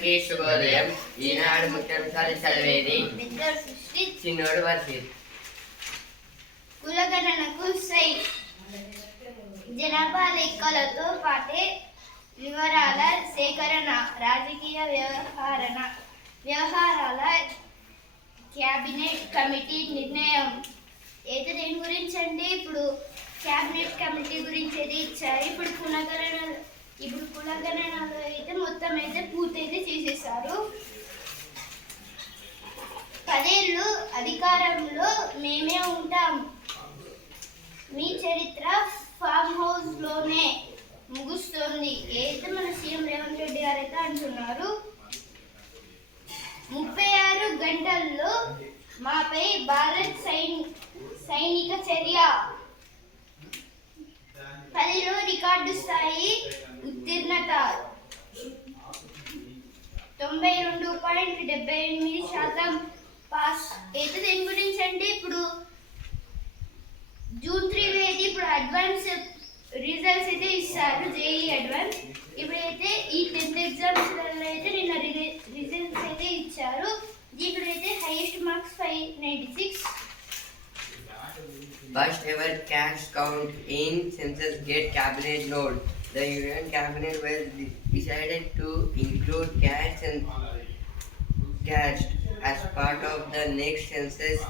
అందరికీ శుభోదయం ఈనాడు ముఖ్యాంశాలు చదివేది. చిన్నోడు వర్షిత్ కులగణనకు సై జనాభా లెక్కలతో పాటే వివరాల సేకరణ రాజకీయ వ్యవహారణ వ్యవహారాల క్యాబినెట్ కమిటీ నిర్ణయం. అయితే దేని గురించి అండి ఇప్పుడు. క్యాబినెట్ కమిటీ గురించి అయితే ఇచ్చారు? ఇప్పుడు కులగణన ఇప్పుడు కులగణనలో అయితే మొత్తం అయితే పూర్తయితే చేసేసారు. పదేళ్ళు అధికారంలో మేమే ఉంటాం. మీ చరిత్ర ఫామ్ హౌస్లోనే ముగుస్తుంది. ఏదైతే మన సీఎం రేవంత్ రెడ్డి గారు అయితే అంటున్నారు ముప్పై ఆరు గంటల్లో మాపై భారత్ సైన్ సైనిక చర్య. పదిలో రికార్డు స్థాయి ఉత్తీర్ణత. తొంభై రెండు పాయింట్ డెబ్బై ఎనిమిది శాతం పాస్ అయితే దేని గురించి అంటే ఇప్పుడు జూన్ త్రీ అయితే ఇప్పుడు అడ్వాన్స్ రిజల్ట్స్ అయితే ఇస్తారు జేఈ అడ్వాన్స్. ఇప్పుడైతే ఈ టెన్త్ ఎగ్జామ్స్ అయితే నిన్న రిజల్ట్స్ అయితే ఇచ్చారు. ఇప్పుడైతే highest marks five ninety six. First ever cash count in census gate cabinet note. The Union Cabinet was decided to include cash and cash as part of the next census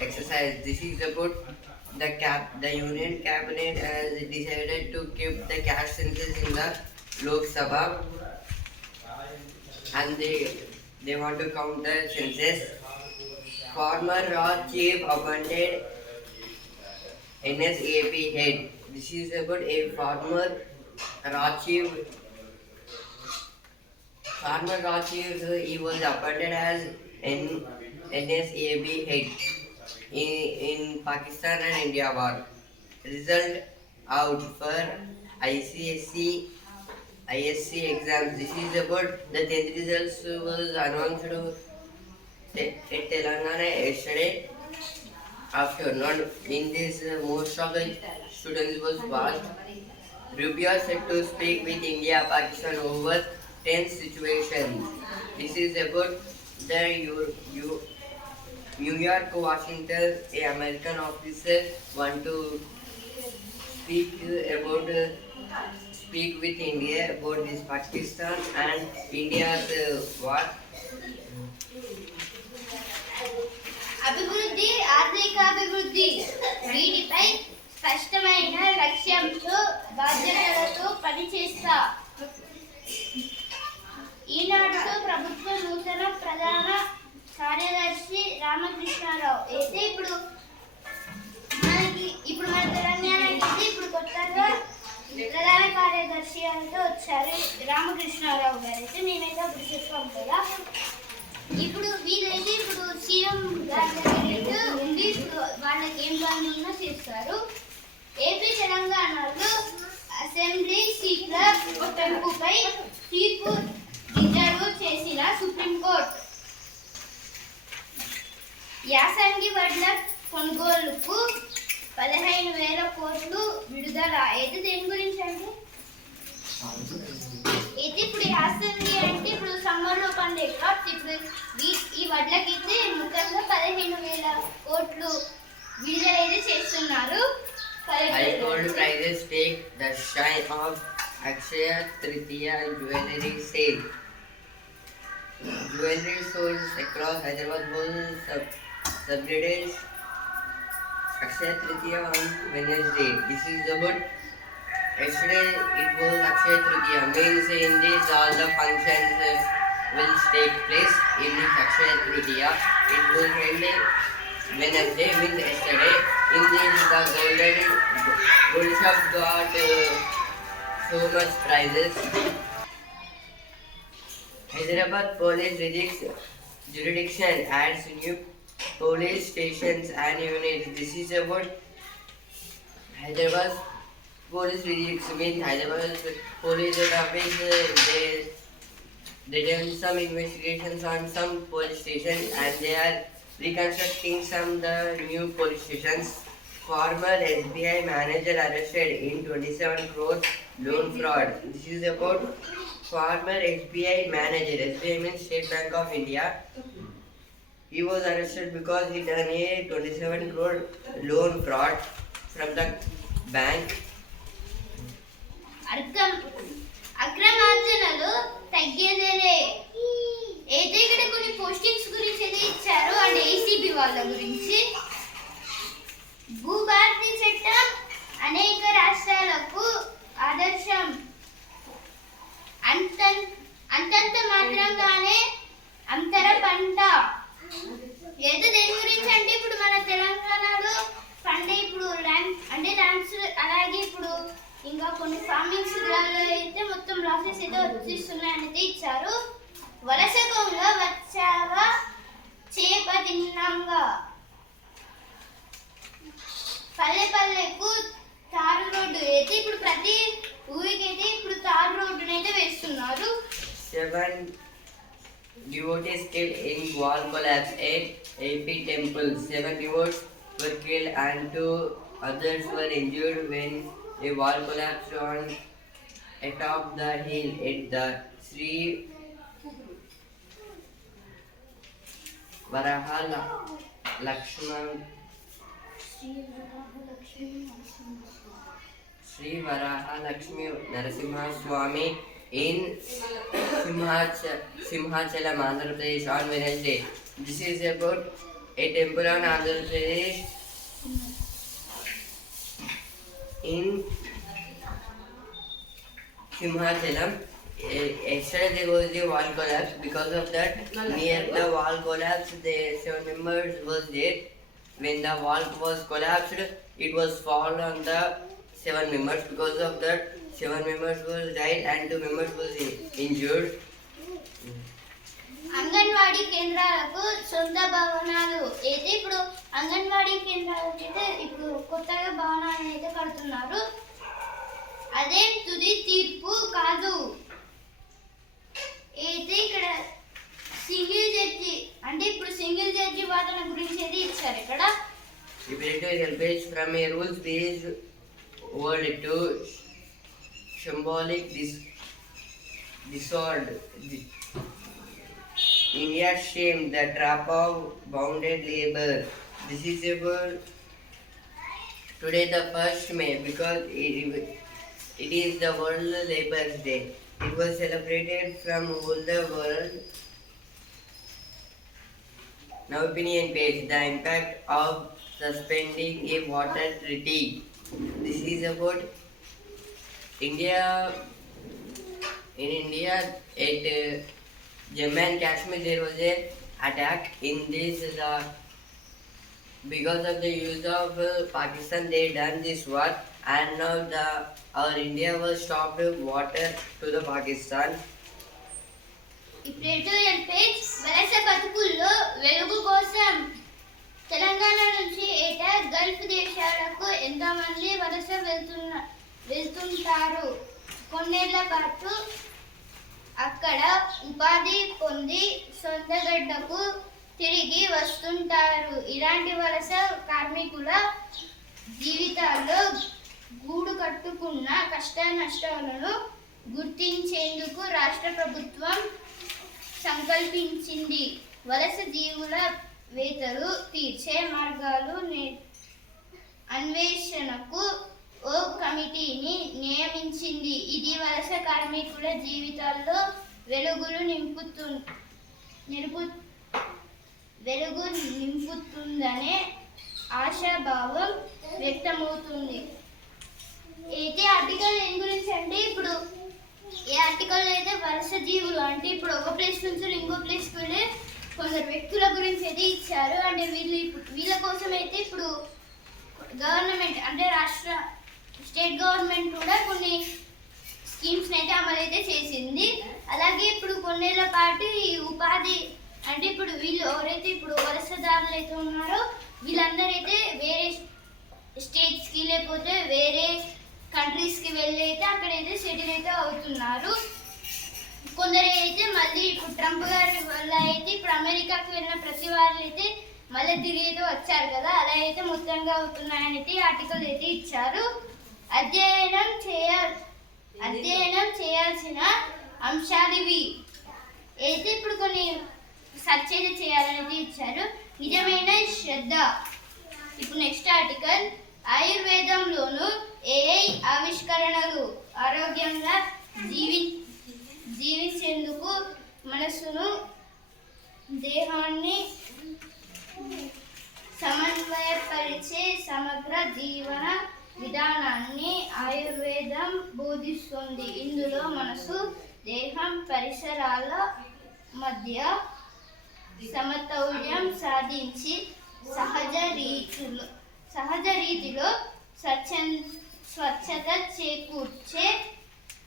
exercise. This is about the cap. The Union Cabinet has decided to keep the cash census in the Lok Sabha, and they they want to count the census. Former Raw Chief appointed NSAP head. This is about a former Rajiv. Former Rajiv, he was appointed as N, NSAB head in, in Pakistan and India war. Result out for ICSC, ISC exams. This is about the 10th results was announced in Telangana yesterday afternoon. In this, uh, most of the students was passed. Rubio said to speak with India Pakistan over tense situation. This is about the U, New York Washington a American officer want to speak about uh, speak with India about this Pakistan and India's uh, war. Abhivruddhi, Arthika Abhivruddhi, redefine కష్టమైన లక్ష్యంతో బాధ్యతలతో పనిచేస్తా. ఈనాడు ప్రభుత్వ నూతన ప్రధాన కార్యదర్శి రామకృష్ణారావు. అయితే ఇప్పుడు మనకి ఇప్పుడు మన తెలంగాణకి అయితే ఇప్పుడు కొత్తగా ప్రధాన కార్యదర్శి అయితే వచ్చారు రామకృష్ణారావు గారు. అయితే మేమైతే అప్పుడు చెప్పాం కదా. ఇప్పుడు వీళ్ళైతే ఇప్పుడు సీఎం గారి దగ్గర ఉండి ఇప్పుడు వాళ్ళకి ఏం పనులు ఉన్నా చేస్తారు. ఏపీ తెలంగాణలో అసెంబ్లీ సీట్ల పెంపుపై తీర్పు రిజర్వ్ చేసిన సుప్రీంకోర్టు. యాసంగి వడ్ల కొనుగోలుకు పదిహేను వేల కోట్లు విడుదల. అయితే దేని గురించి అంటే అయితే ఇప్పుడు యాసంగి అంటే ఇప్పుడు సమ్మర్లో పండే క్రాప్స్ ఇప్పుడు ఈ- ఈ వడ్లకైతే ముఖ్యంగా పదిహేను వేల కోట్లు విడుదల అయితే చేస్తున్నారు. I gold prices take the shine of Akshaya Tritiya jewelry sale. Jewelry stores across Hyderabad will sub subsidize Akshaya Tritiya on Wednesday. This is about good. Yesterday it was Akshaya Tritiya. Means in this all the functions will take place in Akshaya Tritiya. It will end Wednesday means yesterday. In this the golden gold shop got uh, so much prizes. Hyderabad police rejects jurisdiction adds new police stations and units. This is about Hyderabad police rejects means Hyderabad police office uh, they they done some investigations on some police stations and they are reconstructing some the new police stations. Former SBI manager arrested in 27 crore loan fraud. This is about former SBI manager. SBI means State Bank of India. He was arrested because he done a 27 crore loan fraud from the bank. అక్రమార్జనలు తగ్గేదేలే అయితే ఇక్కడ కొన్ని postings గురించి అయితే ఇచ్చారు. And ACB వాళ్ళ గురించి. భూభారతి చట్టం అనేక రాష్ట్రాలకు ఆదర్శం. అంత అంతంత మాత్రంగానే అంతర పంట. ఏదో దేని గురించి అంటే ఇప్పుడు మన తెలంగాణలో పంట ఇప్పుడు ల్యాండ్ అంటే ల్యాండ్స్ అలాగే ఇప్పుడు ఇంకా కొన్ని ఫార్మింగ్స్ అయితే మొత్తం లాసెస్ అయితే వచ్చేస్తున్నాయని అయితే ఇచ్చారు వలస కొంగ వచ్చావా చేప తిన్నాంగా పల్లె పల్లెకు తారు రోడ్డు అయితే ఇప్పుడు ప్రతి ఊరికైతే ఇప్పుడు తారు రోడ్డునైతే అయితే వేస్తున్నారు Seven devotees killed in wall collapse at AP temple. Seven devotees were killed and two others were injured when a collapsed on atop the hill at the Sri Varaha Lakshman Sri Varaha Lakshmi Narasimha Swami in Simhachal, Simhachalam, Andhra Pradesh on Wednesday. This is about a temple on Andhra Pradesh in Simhachalam. Eh, Yesterday there was a wall collapse. Because of that, near the wall collapse, the seven members was dead. When the wall was collapsed, it was fall on the seven members. Because of that, seven members was died and two members was in- injured. Anganwadi కేంద్రాలకు సొంత భవనాలు అయితే ఇప్పుడు అంగన్వాడీ కేంద్రాలకు అయితే ఇప్పుడు కొత్తగా భవనాలు అయితే కడుతున్నారు అదే తుది తీర్పు కాదు అయితే ఇక్కడ సింగిల్ జడ్జి అంటే ఇప్పుడు సింగిల్ జడ్జి వాదన గురించి అయితే ఇచ్చారు ఇక్కడ Liberator helpage from a rules-based world to symbolic dis- disorder. Di- India shame the trap of bounded labor. This is about today the first May because it, it is the World Labor Day. It was celebrated from all the world now opinion page, the impact of suspending a water treaty. This is about India. In India, at uh, Jammu and Kashmir, there was a attack. In this, the because of the use of uh, Pakistan, they done this war, and now the our India was stopped water to the Pakistan. ఇప్పుడు వలస బతుకుల్లో వెలుగు కోసం తెలంగాణ నుంచి ఏటా Gulf దేశాలకు ఎంతోమంది వలస వెళ్తున్న వెళ్తుంటారు కొన్నేళ్ళ పాటు అక్కడ ఉపాధి పొంది సొంత గడ్డకు తిరిగి వస్తుంటారు. ఇలాంటి వలస కార్మికుల జీవితాల్లో గూడు కట్టుకున్న కష్ట నష్టాలను గుర్తించేందుకు రాష్ట్ర ప్రభుత్వం సంకల్పించింది. వలస జీవుల వేతలు తీర్చే మార్గాలు నే- అన్వేషణకు ఓ కమిటీని నియమించింది. ఇది వలస కార్మికుల జీవితాల్లో వెలుగులు నింపుతు నిలుపు వెలుగు నింపుతుందనే ఆశాభావం వ్యక్తమవుతుంది. అయితే ఆర్టికల్ ఏం గురించి అంటే ఇప్పుడు ఏ ఆర్టికల్ అయితే వరుస జీవులు అంటే ఇప్పుడు ఒక ప్లేస్ నుంచి ఇంకో ప్లేస్కి వెళ్ళి కొందరు వ్యక్తుల గురించి అయితే ఇచ్చారు. అంటే వీళ్ళు ఇప్పుడు వీళ్ళ కోసం అయితే ఇప్పుడు గవర్నమెంట్ అంటే రాష్ట్ర స్టేట్ గవర్నమెంట్ కూడా కొన్ని స్కీమ్స్ అయితే అమలు అయితే చేసింది. అలాగే ఇప్పుడు కొన్నేళ్ళ పాటు ఈ ఉపాధి అంటే ఇప్పుడు వీళ్ళు ఎవరైతే ఇప్పుడు వలసదారులు అయితే ఉన్నారో వీళ్ళందరూ అయితే వేరే స్టేట్స్కి లేకపోతే వేరే కంట్రీస్కి వెళ్ళి అయితే అక్కడైతే సెటిల్ అయితే అవుతున్నారు. కొందరు అయితే మళ్ళీ ఇప్పుడు ట్రంప్ గారి వల్ల అయితే ఇప్పుడు అమెరికాకి వెళ్ళిన ప్రతి వాళ్ళు అయితే మళ్ళీ తిరిగి అయితే వచ్చారు కదా అలా అయితే మొత్తంగా అవుతున్నాయని అయితే ఆర్టికల్ అయితే ఇచ్చారు. అధ్యయనం చేయ అధ్యయనం చేయాల్సిన అంశాలు ఇవి. అయితే ఇప్పుడు కొన్ని సెర్చ్ చేయాలని చేయాలనేది ఇచ్చారు. నిజమైన శ్రద్ధ. ఇప్పుడు నెక్స్ట్ ఆర్టికల్ ఆయుర్వేదంలోను ఏఐ ఆవిష్కరణలు ఆరోగ్యంగా జీవి జీవించేందుకు మనస్సును దేహాన్ని సమన్వయపరిచే సమగ్ర జీవన విధానాన్ని ఆయుర్వేదం బోధిస్తుంది. ఇందులో మనసు దేహం పరిసరాల మధ్య సమతౌల్యం సాధించి సహజ రీతిలో సహజ రీతిలో స్వచ్ఛ స్వచ్ఛత చేకూర్చే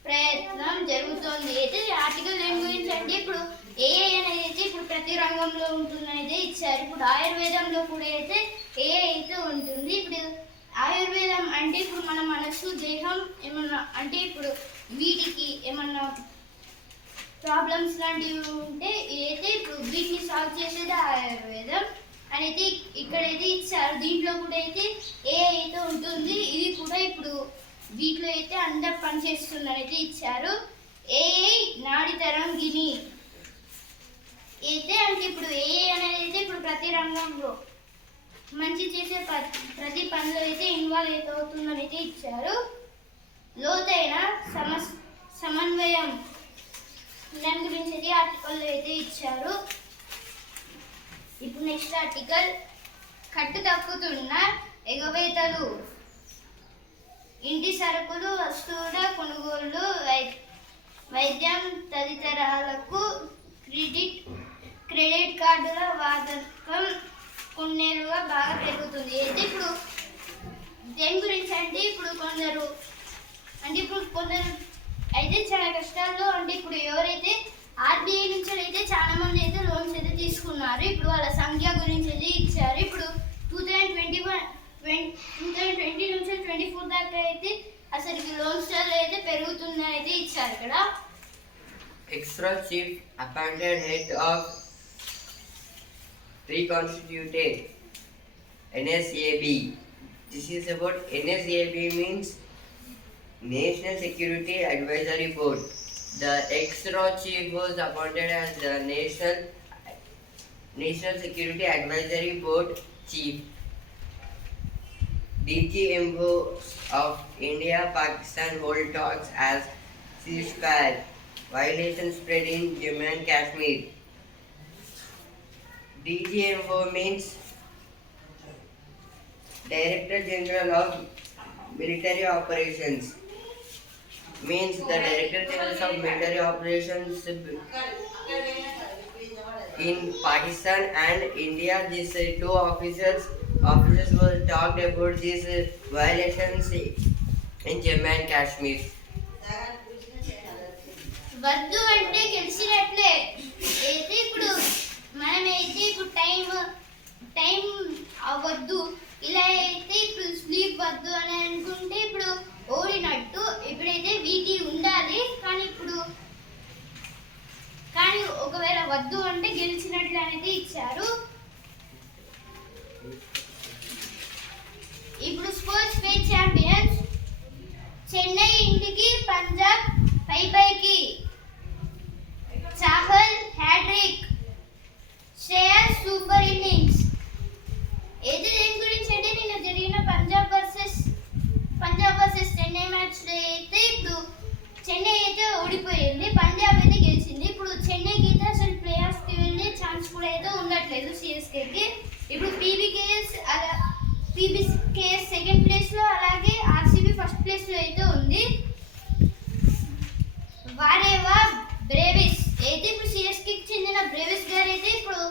ప్రయత్నం జరుగుతోంది. అయితే ఆర్టికల్ ఏం గురించి అంటే ఇప్పుడు ఏఐ అనేది అయితే ఇప్పుడు ప్రతి రంగంలో ఉంటుందనేది ఇచ్చారు. ఇప్పుడు ఆయుర్వేదంలో కూడా అయితే ఏఐ అయితే ఉంటుంది. ఇప్పుడు ఆయుర్వేదం అంటే ఇప్పుడు మన మనసు దేహం ఏమన్నా అంటే ఇప్పుడు వీటికి ఏమన్నా ప్రాబ్లమ్స్ లాంటివి ఉంటే ఏదైతే ఇప్పుడు వీటిని సాల్వ్ చేసేది ఆయుర్వేదం అనేది ఇక్కడైతే ఇచ్చారు. దీంట్లో కూడా అయితే ఏ అయితే ఉంటుంది ఇది కూడా ఇప్పుడు వీటిలో అయితే అందరు పనిచేస్తున్నారైతే ఇచ్చారు. ఏఐ నాడి తరంగిణి. అయితే అంటే ఇప్పుడు ఏఐ అనేది అయితే ఇప్పుడు ప్రతి రంగంలో మంచి చేసే ప- ప్రతి పనిలో అయితే ఇన్వాల్వ్ అయితే అవుతుందని అయితే ఇచ్చారు. లోతైన సమస్ సమన్వయం. దాని గురించి అయితే ఆర్టికల్ అయితే ఇచ్చారు. ఇప్పుడు నెక్స్ట్ ఆర్టికల్ కట్టు తక్కుతున్న ఎగవేతలు. ఇంటి సరుకులు వస్తువుల కొనుగోలు వై- వైద్యం తదితరాలకు క్రెడిట్ క్రెడిట్ కార్డుల వాదకం కొన్నేళ్ళుగా బాగా పెరుగుతుంది. అయితే ఇప్పుడు దేని గురించి అంటే ఇప్పుడు కొందరు అంటే ఇప్పుడు కొందరు అయితే చాలా కష్టాల్లో అంటే ఇప్పుడు ఎవరైతే ఆర్బీఐ నుంచి అయితే చాలా మంది అయితే లోన్స్ అయితే తీసుకున్నారు. ఇప్పుడు వాళ్ళ సంఖ్య గురించి అయితే ఇచ్చారు. ఇప్పుడు two thousand twenty one two thousand twenty నుంచి ట్వంటీ ఫోర్ దాకా అయితే అసలు లోన్స్ అయితే పెరుగుతుందని అయితే ఇచ్చారు ఇక్కడ extra chief appointed head of reconstituted NSAB. This is about NSAB means National Security Advisory Board. The extra chief was appointed as the National National Security Advisory Board chief. DGMO of India Pakistan hold talks as ceasefire. Violation spread in Jammu and Kashmir. DGMO means Director General of Military Operations. Means the Director General of Military Operations in Pakistan and India. These uh, two officers officers were talked about these uh, violations in Jammu and Kashmir. వద్దు అంటే గెలిచినట్లే అయితే ఇప్పుడు మనం అయితే ఇప్పుడు time time అవ్వద్దు ఇలా అయితే ఇప్పుడు స్లీప్ వద్దు అని అనుకుంటే ఇప్పుడు ఓడినట్టు ఇప్పుడైతే వీటి ఉండాలి కానీ ఇప్పుడు కానీ ఒకవేళ వద్దు అంటే గెలిచినట్లు అనేది ఇచ్చారు. ఇప్పుడు స్పోర్ట్స్ పే ఛాంపియన్స్ చెన్నై ఇంటికి పంజాబ్ పై పైకి Chahal hattrick Shreyas super innings ఏది దేని గురించి అంటే నిన్న జరిగిన పంజాబ్ వర్సెస్ పంజాబ్ వర్సెస్ చెన్నై మ్యాచ్లో అయితే ఇప్పుడు చెన్నై అయితే ఓడిపోయింది పంజాబ్ అయితే గెలిచింది ఇప్పుడు చెన్నైకి అయితే అసలు ప్లే ఆఫ్కి వెళ్ళే ఛాన్స్ కూడా అయితే ఉండట్లేదు సిఎస్కేకి ఇప్పుడు పీబీకేఎస్ అలా పీబీకేఎస్ సెకండ్ ప్లేస్లో అలాగే ఆర్సీబీ ఫస్ట్ ప్లేస్లో అయితే ఉంది వారేవా బ్రేవిస్ అయితే ఇప్పుడు సిఎస్కి చెందిన బ్రేవిస్ గారు అయితే ఇప్పుడు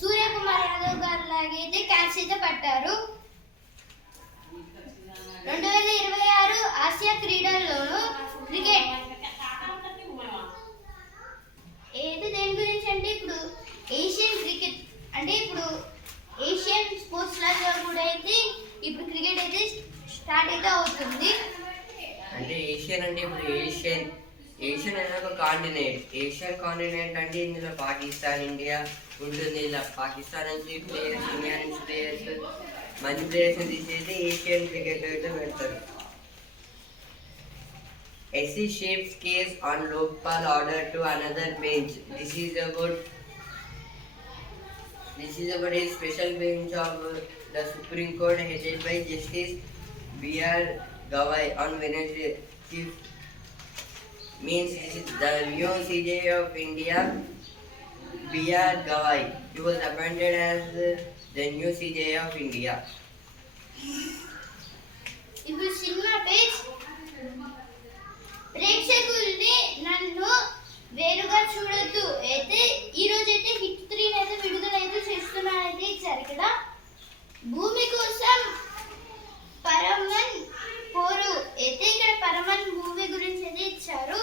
సూర్యకుమార్ యాదవ్ గారు లాగైతే క్యాచ్ అయితే పట్టారు రెండు వేల ఇరవై ఆరు ఆసియా క్రీడల్లోనూ క్రికెట్. ఏది దేని గురించి అంటే ఇప్పుడు ఏషియన్ క్రికెట్. అంటే ఇప్పుడు ఏషియన్ స్పోర్ట్స్ లాగా కూడా అయితే ఇప్పుడు క్రికెట్ అయితే స్టార్ట్ అయితే అవుతుంది. అంటే ఏషియన్ అంటే ఇప్పుడు ఏషియన్. ఏషియన్ అనేది ఒక కాంటినెంట్. ఏషియన్ కాంటినెంట్ అంటే ఇందులో పాకిస్తాన్ ఇండియా ఉంటుంది. ఇలా పాకిస్తాన్ నుంచి ప్లేయర్స్ ఇండియా నుంచి ప్లేయర్స్ మంచి ప్లేయర్స్ తీసేసి ఏషియన్ క్రికెట్ అయితే పెడతారు. AC shifts case on Lokpal order to another bench. This is about this is about a special bench of the Supreme Court headed by Justice B.R. Gawai on Wednesday. Chief means this is the new CJ of India, B.R. Gawai. He was appointed as the new CJ of India. If you see my page, ప్రేక్షకుల్ని నన్ను వేరుగా చూడొద్దు. అయితే ఈ రోజు అయితే hit three అయితే విడుదల అయితే చేస్తున్నానైతే ఇచ్చారు ఇక్కడ భూమి కోసం పరమన్ పోరు. అయితే ఇక్కడ పరమన్ మూవీ గురించి అయితే ఇచ్చారు.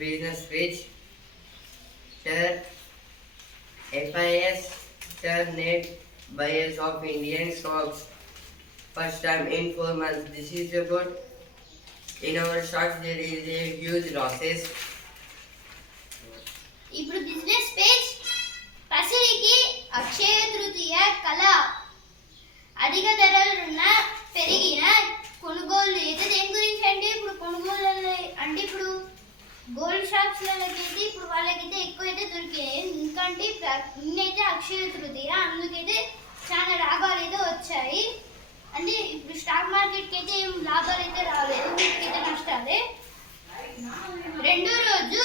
Business business page. FIS FIS net buyers of Indian stocks first time in four months this is about in our shops there is a huge losses. ఇప్పుడు బిజినెస్ పేజ్. పసిడికి అక్షయ తృతీయ కళ. అధిక ధరలున్న పెరిగిన కొనుగోలు అయితే దేని గురించి అంటే ఇప్పుడు కొనుగోలు అంటే ఇప్పుడు గోల్డ్ షాప్స్లకి అయితే ఇప్పుడు వాళ్ళకైతే ఎక్కువ అయితే దొరికాయి ఎందుకంటే ఇన్నైతే నిన్నైతే అక్షయ తృతీయ అందుకైతే చాలా లాభాలు అయితే వచ్చాయి. అంటే ఇప్పుడు స్టాక్ మార్కెట్కి అయితే ఏం లాభాలు అయితే రాలేదు వీటికైతే నష్టాలే. రెండో రోజు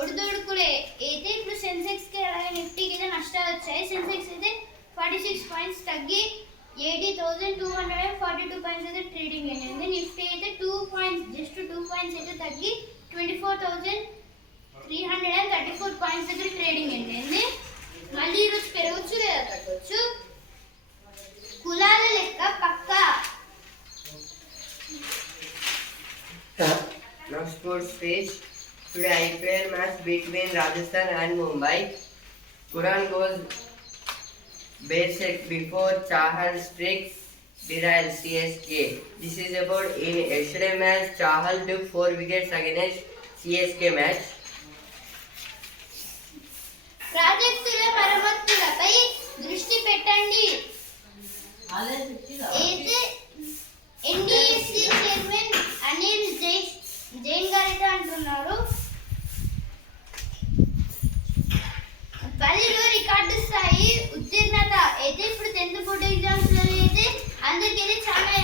ఒడిదొడుకులే అయితే ఇప్పుడు సెన్సెక్స్కి అలాగే నిఫ్టీకి అయితే నష్టాలు వచ్చాయి. సెన్సెక్స్ అయితే ఫార్టీ సిక్స్ పాయింట్స్ తగ్గి eighty thousand two hundred and forty two points అయితే ట్రేడింగ్ అయింది. నిఫ్టీ అయితే two points just two points అయితే తగ్గి twenty four thousand three hundred and thirty four points అయితే ట్రేడింగ్ అయింది. మళ్ళీ ఈరోజు పెరగచ్చు లేదా? తగ్గొచ్చు కులాల లెక్క పక్క Now sports page. Today IPL match between Rajasthan and Mumbai. Quran goes basic before Chahal strikes derail CSK. This is about in yesterday match Chahal took four wickets against CSK match. ప్రాజెక్టుల మరమ్మతులపై దృష్టి పెట్టండి అయితే ఎన్డిఎఫ్సి chairman Anil జై జైన్ గారు అయితే అంటున్నారు పదిలో record స్థాయి ఉత్తీర్ణత అయితే ఇప్పుడు టెన్త్ బోర్డ్ ఎగ్జామ్స్ అయితే అందరికైతే చాలా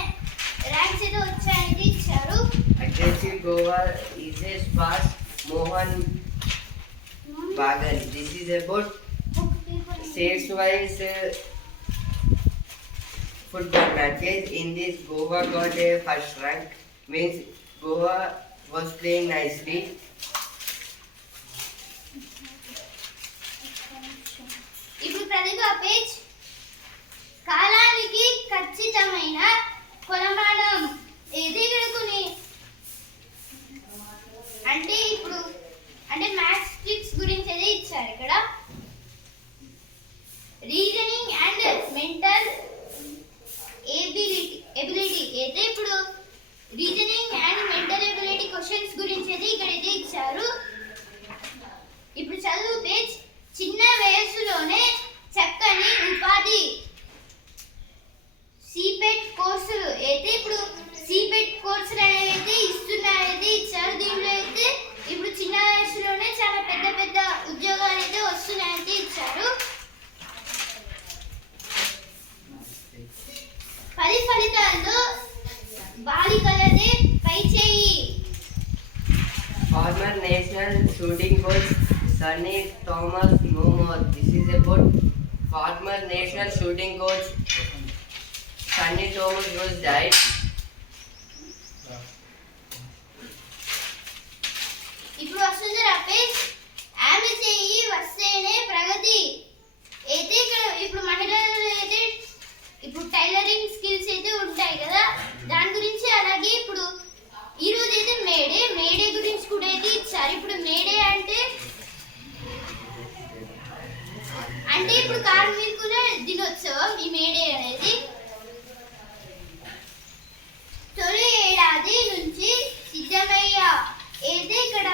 ర్యాంక్స్ అయితే వచ్చాయని ఇచ్చారు. is a fast Mohan Bagan. This is about states wise uh, football matches. In this, Goa got a first rank, means Goa was playing nicely. ఇప్పుడు ప్రతిభ పేజ్ కాలానికి ఖచ్చితమైన కొలమానం ఏది కొన్ని అంటే ఇప్పుడు అంటే మ్యాథ్స్ ట్రిక్స్ గురించి అయితే ఇచ్చారు ఇక్కడ reasoning and mental ability ability అయితే ఇప్పుడు reasoning and mental ability questions గురించి అయితే ఇక్కడ అయితే ఇచ్చారు ఇప్పుడు చదువు పేజ్ చిన్న వయస్సులోనే చక్కని ఉపాధి సిపెట్ కోర్సులు అయితే ఇప్పుడు సిపెట్ కోర్సులు అనేవి అయితే ఇస్తున్నారైతే ఇచ్చారు దీంట్లో అయితే ఇప్పుడు చిన్న వయసులోనే చాలా పెద్ద పెద్ద ఉద్యోగాలు అయితే వస్తున్నాయైతే ఇచ్చారు పది ఫలితాల్లో బాలికలదే పై చేయి Former national shooting coach Sunny Thomas మోమోర్ this This about former national shooting coach Sunny Thomas was died ఇప్పుడు వస్తుంది రపేష్ ఆమె చేయి వస్తేనే ప్రగతి. అయితే ఇక్కడ ఇప్పుడు మహిళలు అయితే ఇప్పుడు టైలరింగ్ స్కిల్స్ అయితే ఉంటాయి కదా. దాని గురించి అలాగే ఇప్పుడు ఈ అయితే మేడే మేడే గురించి కూడా అయితే ఇచ్చారు. ఇప్పుడు మేడే అంటే ఇప్పుడు కార్మికుల దినోత్సవం ఈ మేడే అనేది. తొలి ఏడాది నుంచి సిద్ధమయ్య అయితే ఇక్కడ?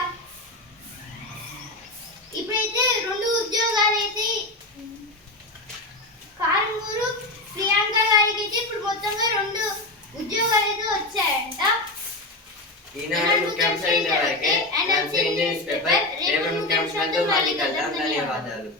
ఇప్పుడైతే రెండు ఉద్యోగాలు అయితే కారుమూరు ప్రియాంక గారికి అయితే ఇప్పుడు మొత్తంగా రెండు ఉద్యోగాలు అయితే వచ్చాయంట. ఈనాడు ముఖ్యాంశాలు ముఖ్యాంశాలతో మళ్ళీ కలుద్దాం ధన్యవాదాలు.